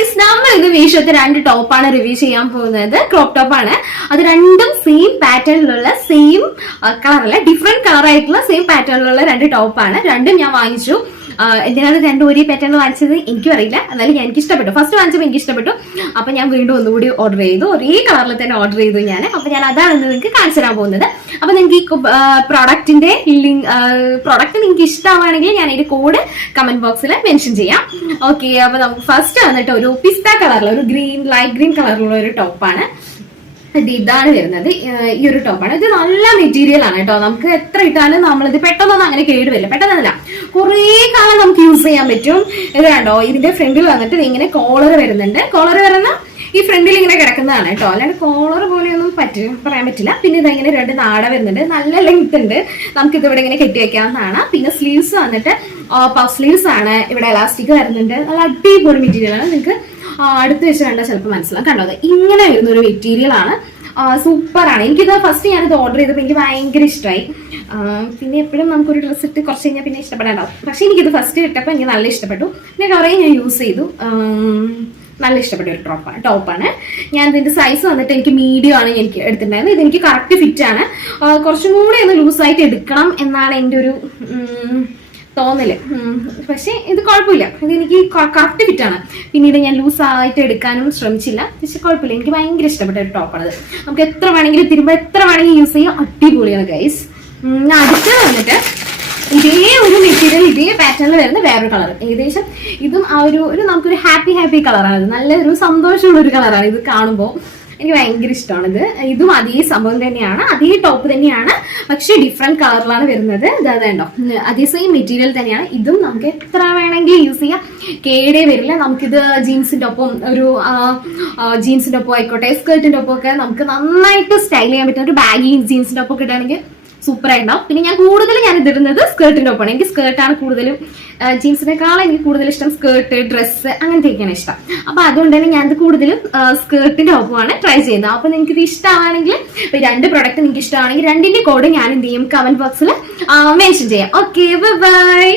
Guys, നമ്മൾ ഇത് മീഷോത്തെ 2 ടോപ്പാണ് റിവ്യൂ ചെയ്യാൻ പോകുന്നത്. ക്രോപ്പ് ടോപ്പാണ്. അത് രണ്ടും സെയിം പാറ്റേണിലുള്ള സെയിം കളറല്ല, ഡിഫറെന്റ് കളർ ആയിട്ടുള്ള സെയിം പാറ്റേണിലുള്ള 2 ടോപ്പാണ്. രണ്ടും ഞാൻ വാങ്ങിച്ചു. എന്തിനാണ് രണ്ടും ഒരേ പാറ്റേൺ വാങ്ങിച്ചത് എനിക്കും അറിയില്ല, എന്നാലും എനിക്ക് ഇഷ്ടപ്പെട്ടു. ഫസ്റ്റ് വാങ്ങിച്ചപ്പോൾ എനിക്ക് ഇഷ്ടപ്പെട്ടു. അപ്പൊ ഞാൻ വീണ്ടും ഒന്നുകൂടി ഓർഡർ ചെയ്തു. ഒരേ കളറിൽ തന്നെ ഓർഡർ ചെയ്തു ഞാൻ. അപ്പൊ ഞാൻ അതാണ് നിങ്ങൾക്ക് കാണിച്ചു തരാൻ പോകുന്നത്. അപ്പൊ നിങ്ങൾക്ക് ഈ പ്രോഡക്റ്റിന്റെ പ്രോഡക്റ്റ് നിങ്ങൾക്ക് ഇഷ്ടമാണെങ്കിൽ ഞാൻ ഇതിന്റെ കോഡ് കമന്റ് ബോക്സിൽ മെൻഷൻ ചെയ്യാം. ഓക്കെ, അപ്പൊ നമുക്ക് ഫസ്റ്റ് വന്നിട്ട് ഒരു പിസ്ത കളറിലുള്ള ഒരു ലൈറ്റ് ഗ്രീൻ കളറിലുള്ള ഒരു ടോപ്പാണ്. ഇതാണ് വരുന്നത്. ഈ ഒരു ടോപ്പാണ്. ഇത് നല്ല മെറ്റീരിയൽ ആണ് കേട്ടോ. നമുക്ക് എത്ര ഇട്ടാലും നമ്മളിത് പെട്ടെന്നൊന്നും അങ്ങനെ കേടുവരില്ല. പെട്ടെന്നല്ല, കുറേ കാലം നമുക്ക് യൂസ് ചെയ്യാൻ പറ്റും. ഇത് കണ്ടോ, ഇതിന്റെ ഫ്രണ്ടിൽ വന്നിട്ട് ഇങ്ങനെ കോളർ വരുന്നുണ്ട്. കോളർ വരുന്ന ഈ ഫ്രണ്ടിൽ ഇങ്ങനെ കിടക്കുന്നതാണ് കേട്ടോ. അല്ലാണ്ട് കോളർ പോലെയൊന്നും പറയാൻ പറ്റില്ല. പിന്നെ ഇതിങ്ങനെ 2 നാട വരുന്നുണ്ട്. നല്ല ലെങ്ത് ഉണ്ട്. നമുക്കിത് ഇവിടെ ഇങ്ങനെ കെട്ടി വെക്കാവുന്നതാണ്. പിന്നെ സ്ലീവ്സ് വന്നിട്ട് പഫ് സ്ലീവ്സ് ആണ്. ഇവിടെ എലാസ്റ്റിക് വരുന്നുണ്ട്. നല്ല അടിപൊളി മെറ്റീരിയൽ ആണ്. നിങ്ങൾക്ക് അടുത്ത് വെച്ച് കണ്ടാൽ ചിലപ്പോൾ മനസ്സിലാവും. കണ്ടോ, അത് ഇങ്ങനെ വരുന്ന ഒരു മെറ്റീരിയൽ ആണ്. സൂപ്പർ ആണ്. എനിക്കിത് ഫസ്റ്റ് ഞാനിത് ഓർഡർ ചെയ്തപ്പോൾ എനിക്ക് ഭയങ്കര ഇഷ്ടമായി. പിന്നെ എപ്പോഴും നമുക്കൊരു ഡ്രസ്സ് ഇട്ട് കുറച്ച് കഴിഞ്ഞാൽ പിന്നെ ഇഷ്ടപ്പെടാണ്ടാവും. പക്ഷെ എനിക്കിത് ഫസ്റ്റ് ഇട്ടപ്പോൾ എനിക്ക് നല്ല ഇഷ്ടപ്പെട്ടു. പിന്നെ കുറേ ഞാൻ യൂസ് ചെയ്തു. നല്ല ഇഷ്ടപ്പെട്ട ഒരു ടോപ്പാണ്. ഞാൻ ഇതിന്റെ സൈസ് വന്നിട്ട് എനിക്ക് മീഡിയം ആണ് എനിക്ക് എടുത്തിട്ടുണ്ടായിരുന്നത്. ഇത് എനിക്ക് കറക്റ്റ് ഫിറ്റ് ആണ്. കുറച്ചും കൂടെ ഒന്ന് ലൂസായിട്ട് എടുക്കണം എന്നാണ് എൻ്റെ ഒരു തോന്നല്. പക്ഷെ ഇത് കുഴപ്പമില്ല. ഇത് എനിക്ക് കറക്റ്റ് ഫിറ്റ് ആണ്. പിന്നീട് ഞാൻ ലൂസായിട്ട് എടുക്കാനും ശ്രമിച്ചില്ല. പക്ഷെ കുഴപ്പമില്ല. എനിക്ക് ഭയങ്കര ഇഷ്ടപ്പെട്ട ഒരു ടോപ്പാണത്. നമുക്ക് എത്ര വേണമെങ്കിലും തിരുമ്പോ എത്ര വേണമെങ്കിലും യൂസ് ചെയ്യാം. അടിപൊളിയാണ് ഗൈസ്. അടുത്തത് വന്നിട്ട് ഇതേ ഒരു മെറ്റീരിയൽ ഇതേ പാറ്റേണിൽ വരുന്ന വേറൊരു കളർ. ഏകദേശം ഇതും ആ ഒരു നമുക്കൊരു ഹാപ്പി കളറാണ്. നല്ലൊരു സന്തോഷമുള്ള ഒരു കളറാണ് ഇത് കാണുമ്പോൾ. എനിക്ക് ഭയങ്കര ഇഷ്ടമാണിത്. ഇതും അതേ സംഭവം തന്നെയാണ്, അതേ ടോപ്പ് തന്നെയാണ്. പക്ഷെ ഡിഫറെന്റ് കളറിലാണ് വരുന്നത്. ഇതാണ്ടോ, അതേ സെയിം മെറ്റീരിയൽ തന്നെയാണ്. ഇതും നമുക്ക് എത്ര വേണമെങ്കിലും യൂസ് ചെയ്യാം, കേടേ വരില്ല. നമുക്കിത് ജീൻസിന്റെ ഒപ്പം ജീൻസിന്റെ ഒപ്പം ആയിക്കോട്ടെ, സ്കേർട്ടിന്റെ ഒപ്പം ഒക്കെ നമുക്ക് നന്നായിട്ട് സ്റ്റൈൽ ചെയ്യാൻ പറ്റുന്ന ഒരു ബാഗി ജീൻസിന്റെ ഒപ്പം ഇടുകയാണെങ്കിൽ സൂപ്പർ ആയിട്ടുണ്ടാവും. പിന്നെ ഞാൻ ഇതിടുന്നത് സ്കേർട്ടിന്റെ ഒപ്പമാണ്. എനിക്ക് സ്കേർട്ടാണ് കൂടുതലും, ജീൻസിനേക്കാളും എനിക്ക് കൂടുതൽ ഇഷ്ടം സ്കേർട്ട്, ഡ്രസ്സ് അങ്ങനത്തെയൊക്കെയാണ് ഇഷ്ടം. അപ്പൊ അതുകൊണ്ട് തന്നെ ഞാനിത് കൂടുതലും സ്കേർട്ടിന്റെ ഒപ്പമാണ് ട്രൈ ചെയ്യുന്നത്. അപ്പൊ നിങ്ങൾക്ക് ഇത് ഇഷ്ടമാണെങ്കിൽ, 2 പ്രൊഡക്റ്റ് നിങ്ങൾക്ക് ഇഷ്ടമാണെങ്കിൽ 2ന്റെ കോഡ് ഞാൻ എന്ത് ചെയ്യും, കമന്റ് ബോക്സിൽ മെൻഷൻ ചെയ്യാം. Okay, by.